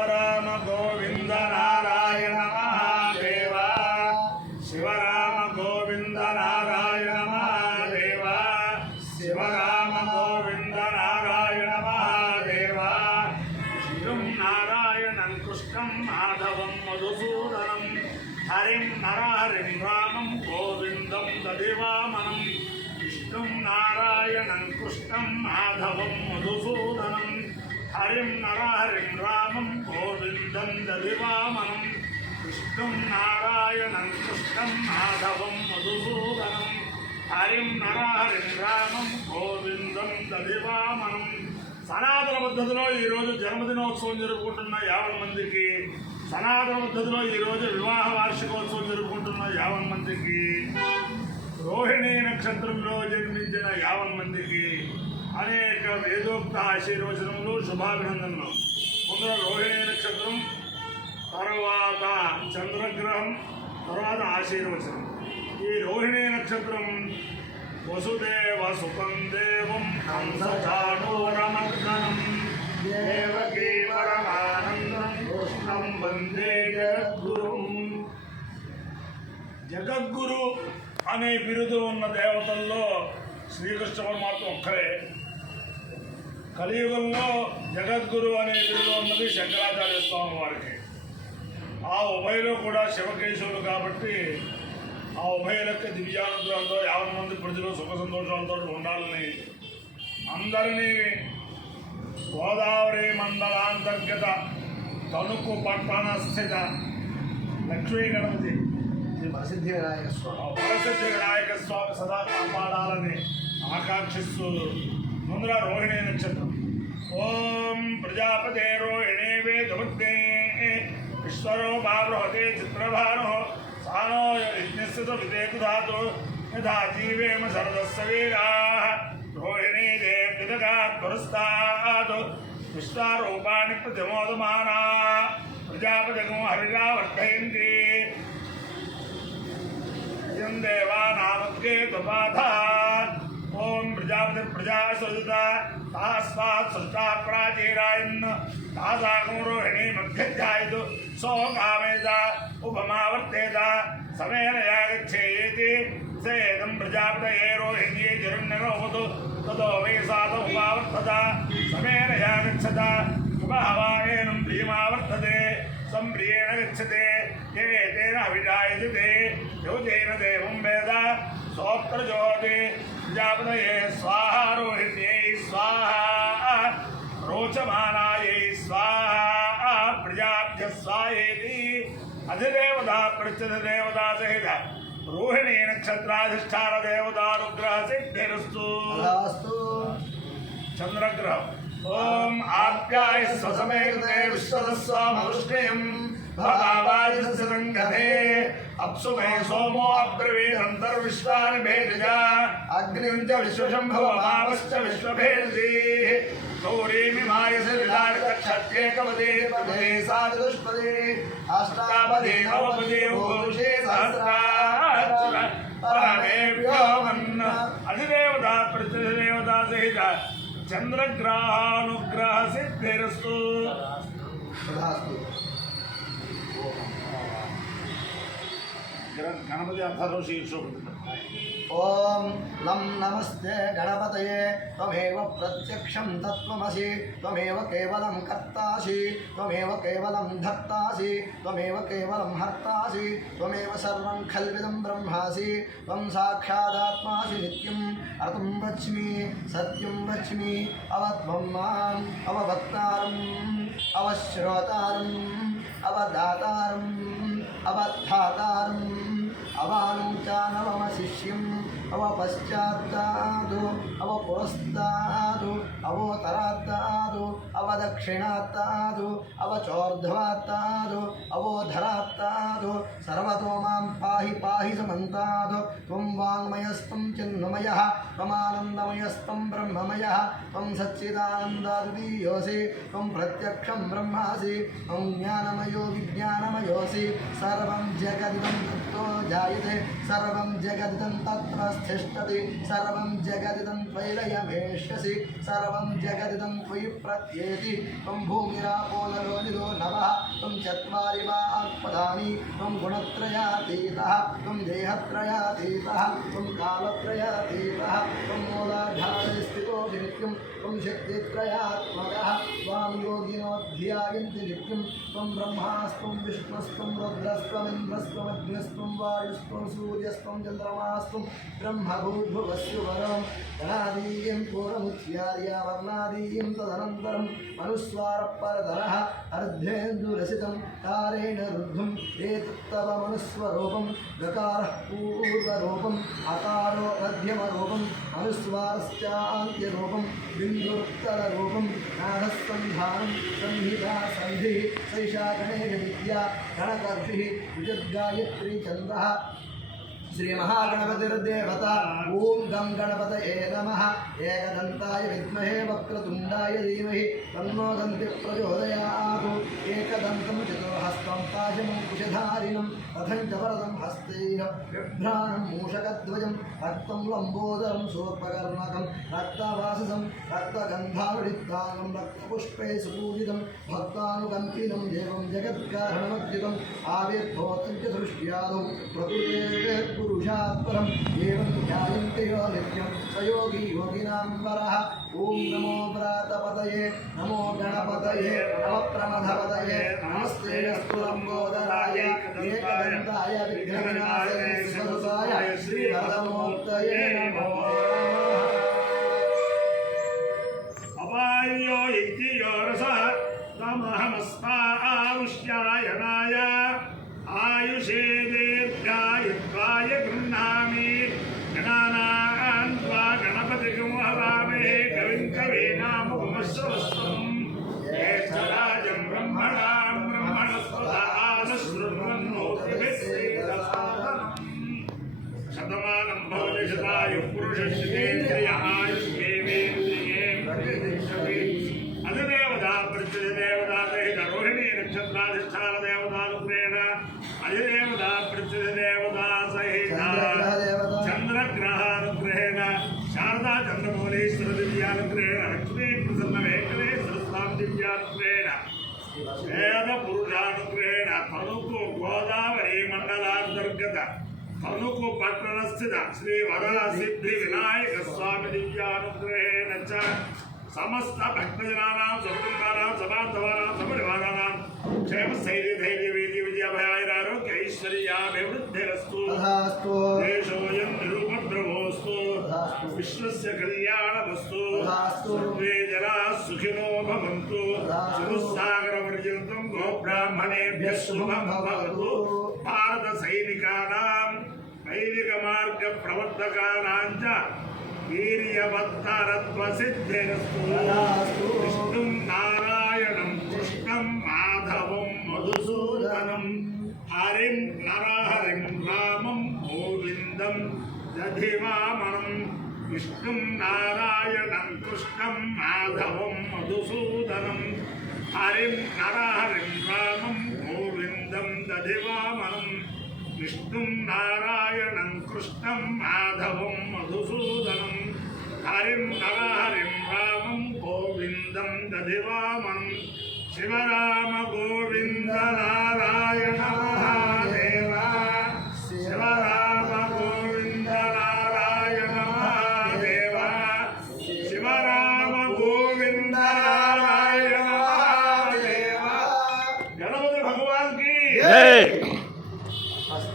రామ గోవింద నారాయణ మహాదేవ శివరామ గోవింద నారాయణ మహాదేవ శివరామ గోవింద నారాయణ మహాదేవ శివం నారాయణం కృష్ణం మాధవం మధుసూదనం హరిం నరహరిం రామం గోవిందం దదివామనం విష్ణుం నారాయణం కృష్ణం మాధవం మధుసూదనం హరిం నరహరిం రామం గోవిందం దదివామనం విష్ణుం నారాయణం కృష్ణం మాధవం మధుసూదనం హరిం నరహరిం రామం గోవిందం దదివామనం. సనాతన పద్ధతిలో ఈరోజు జన్మదినోత్సవం జరుపుకుంటున్న 50 మందికి, సనాతన పద్ధతిలో ఈరోజు వివాహ వార్షికోత్సవం జరుపుకుంటున్న 50 మందికి, రోహిణీ నక్షత్రంలో జన్మించిన 50 మందికి అనేక వేదోక్త ఆశీర్వచనములు, శుభాభినందనలు. ముందర రోహిణీ నక్షత్రం, తర్వాత చంద్రగ్రహం, తర్వాత ఆశీర్వచనం. ఈ రోహిణీ నక్షత్రం వసుదేవ సుతం దేవం హంసచాణూరమర్దనం దేవకీ పరమానందం కృష్ణం వందే జగద్గురుం. జగద్గురు అనే బిరుదు ఉన్న దేవతల్లో శ్రీకృష్ణ పరమాత్మ ఒక్కరే. కలియుగంలో జగద్గురు అనే బిరుదు ఉన్నది శంకరాచార్య స్వామి వారికి. ఆ ఉభయలో కూడా శివకేశవులు కాబట్టి ఆ ఉభయలకి దివ్యానుగ్రహంతో 50 మంది ప్రజలు సుఖ సంతోషాలతో ఉండాలని అందరినీ గోదావరి మండలాంతర్గత తణుకు పట్టణ స్థిత లక్ష్మీ గణపతి వరసిద్ధి వినాయక స్వామి సదా కాపాడాలని ఆకాంక్షిస్తూ ముందర రోహిణీ నక్షత్రం. ఓం ప్రజాపతే రోహిణీ వేదముగ్నే విశ్వరూపా బృహతే చిత్రభాను సానో యజ్ఞస్య విదేకు ధాతు యథా జీవేమ శరదస్య వీరాః రోహిణీ దేవ్యదగాత్ పురస్తాత్ విశ్వరూపాణి ప్రతిమోదమానా ప్రజాపతిగో హరిగా వర్ధయంతి దేవానామగ్రే త్వపాథ. ఓం ప్రజాపతి ప్రజా సృజత తాస్మాత్ సృష్టా ప్రాచీరాయన్ తాసాగం రోహిణీ మధ్యధ్యాయతు సోకామేత ఉపమావర్తేత సమేన యాగచ్చేయేతి సేదం ప్రజాపతయే రోహిణ్యే జరుణ్యనోవతు తతో వై సాత ఉపావర్తత సమేన యాగచ్చత ఉపహవాయేనం ప్రియమావర్తతే సంప్రియేణ గచ్చతే ఏతేన అభిజాయతే యోజేన దేవం వేద సోత్రజోతి ప్రజాపతయే స్వాహా రోహిణ్యై స్వాహా రోచమానాయై స్వాహా ప్రజాభ్య స్వాహేతి. అధిదేవత ప్రత్యధిదేవతా సహిత రోహిణీ నక్షత్రాధిష్టాన దేవతానుగ్రహ సిద్ధిరస్తు. చంద్రగ్రహం. ఓం ఆప్యాయ స్వసమేతే విశ్వదస్వామౌష్ణయం భవావాయుస్సంగతే అప్సుమే సోమో అబ్రవీరంతర్విశ్వాని భేజ అగ్నించ విశ్వశంభవ భావశ్చ విశ్వభేజీ గౌరీమిమాయసి విలాటక్షత్యేకపదే పదే సాచతుష్పదే అష్టాపదే నవపదే పురుషే సహస్రాక్షర పరమేభ్యో మన్న. అధిదేవత ప్రత్యధిదేవతా సహిత చంద్రగ్రహానుగ్రహ సిద్ధిరస్తు. గణపతి అర్థం శీర్షోపతి. ఓం లం నమస్తే గణపతయే త్వమేవ ప్రత్యక్షం తత్వమసి త్వమేవ కేవలం కర్తాసి త్వమేవ కేవలం ధర్తాసి త్వమేవ కేవలం హర్తాసి త్వమేవ సర్వం ఖల్విదం బ్రహ్మాసి త్వం సాక్షాదాత్మాసి నిత్యం అర్థం వచ్మి సత్యం వచ్మి అవత్వం మాం అవభక్తారం అవశ్రోతారం అవదాతారం అవధాతారం అవానుచానవమశిష్యం అవపశ్చాత్తాదు అవపురస్తాదు అవోతరాత్తాదు అవదక్షిణాత్తాదు అవచోర్ధ్వాత్తాదు అవోధరాత్తాదు సర్వతో మాం పాహి పాహి సమంతాదు. త్వం వాంగ్మయస్త్వం చిన్మయః త్వమానందమయస్త్వం బ్రహ్మమయః త్వం సచ్చిదానందాద్వితీయోసి త్వం ప్రత్యక్షం బ్రహ్మాసి త్వం జ్ఞానమయో విజ్ఞానమయోసి సర్వం జగదిదం తత్తో జాయతే సర్వం జగదిదం తత్ర స్థిష్టతి సర్వం జగదిదం త్వైలయమేష్యసి సర్వం జగదిదం త్వయి ప్రత్యేతి త్వం భూమిరాపో నలో నిదో चत्वारि वाक्पदानि त्वं गुणत्रयातीतः त्वं देहत्रयातीतः त्वं कालत्रयातीतः त्वं मूलाधारस्थितो नित्यं त्वं शक्तित्रयात्मकः त्वां योगिनो ध्यायन्ति नित्यं त्वं ब्रह्मास्त्वं विष्णुस्त्वं रुद्रस्त्वमिन्द्रस्त्वमग्निस्त्वं वायुस्त्वं सूर्यस्त्वं चन्द्रमास्त्वं ब्रह्मभूर्भुवस्युवरं गणादीयं पूर्णमुच्चार्य वर्णादीयं तदनन्तरं मनुस्वारपरतरः अर्धेन्दुरसितं तारेण रुद्धम् एतत्तव मनुस्वरूपं गकारः पूर्वरूपम् अकारो मध्यमरूपं मनुस्वारश्चान्त्यरूपं बिन्दुरुत्तररूपं नादस्सन्धानं संहिता सन्धिः सैषा गणेशविद्या गणकर्षिः विद्युद्गायत्री छन्दः श्रीमहागणपतिर्देवता ॐ गं गणपतये नमः एकदन्ताय विद्महे वक्रतुण्डाय धीमहि तन्नो दन्तिः प्रचोदयात् एकदन्तं चतुर्हस्तं पाशमङ्कुशधारिणं रथं च वरदं हस्तैः बिभ्राणं मूषकध्वजं रक्तं लम्बोदरं शूर्पकर्णकं रक्तवाससं रक्तगन्धानुलिप्ताङ्गं रक्तपुष्पे सुपूजितं भक्तानुकम्पिनं देवं जगत्कारणमच्युतम् आविर्भूतं च दृष्ट्यादौ प्रकृते पुरुषात्परं एवं ध्यायन्ते यो नित्यं स योगी योगिनां वरः ॐ नमो व्रातपतये नमो गणपतये नमः प्रमथपतये नमस्ते अस्तु लम्बोदराय एकदन्ताय विघ्नविनाशाय स्वरूपाय श्रीभरतमूर्तये नमो अपायो इत्यो रसः तमहमस्मारुष्यायनाय आयुषे दीर्घायुत्वाय गृह्णामि गणानां त्वा गणपतिं हवामहे कविं कवीनामुपमश्रवस्तम् ज्येष्ठराजं ब्रह्मणां ब्रह्मणस्पदान शृण्वन्नोतिभिस्सेदसादनम् शतमानं भवति शतायुः पुरुषश्रेन्द्रिय आयुष्येवेन्द्रिये प्रतिष्ठति अधिदेवता प्रत्यधिदेवता रोहिणी नक्षत्राधिष्ठान देवतानुग्रेण अधिदेवता प्रत्यधिदेवता सहित चंद्रग्रहानुग्रहेण शारदा चंद्रमौलीश्वर दिव्यानुग्रहेण लक्ष्मी प्रसन्न वेंकटेश्वर स्वामी दिव्यानुग्रहेण वेद पुरुषानुग्रहेण तनुकु गोदावरी मंडलांतर्गत तनुकु पट्टण स्थित श्री वरदा सिद्धि विनायक स्वामी दिव्यानुग्रहेण च समस्त भक्तजनानां सकुटुंबानां सबान्धवानां सपरिवाराणां क्षेम स्थैर्य धैर्य वीर्य विजयाभयारोग्य ऐश्वर्याभिवृद्धिरस्तु तथास्तु देशोऽयं निरुपद्रवोऽस्तु विश्वस्य कल्याणमस्तु सर्वे जनाः सुखिनो भवन्तु चतुस्सागरपर्यन्तं गोब्राह्मणेभ्यः शुभं भवतु भारतसैनिकानां वैदिकमार्गप्रवर्तकानां च वीर्यवत्तरत्वसिद्धिरस्तु विष्णुं नारायणं कृष्णं माधवं मधुसूदनं हरिं नरहरिं रामं गोविन्दं दधिवामनं विष्णुं नारायणं कृष्णं माधवं मधुसूदनं हरिं नरहरिं रामं गोविन्दं दधिवामनं विष्णुं नारायणं कृष्णं माधवं मधुसूदनं हरिं नरहरिं रामं गोविन्दं दधिवामनं शिवराम गोविन्द नारायण महादेव शिवराम गोविन्द नारायण महादेव शिवराम गोविन्द नारायण महादेव गणपति भगवान की जय। फस्ट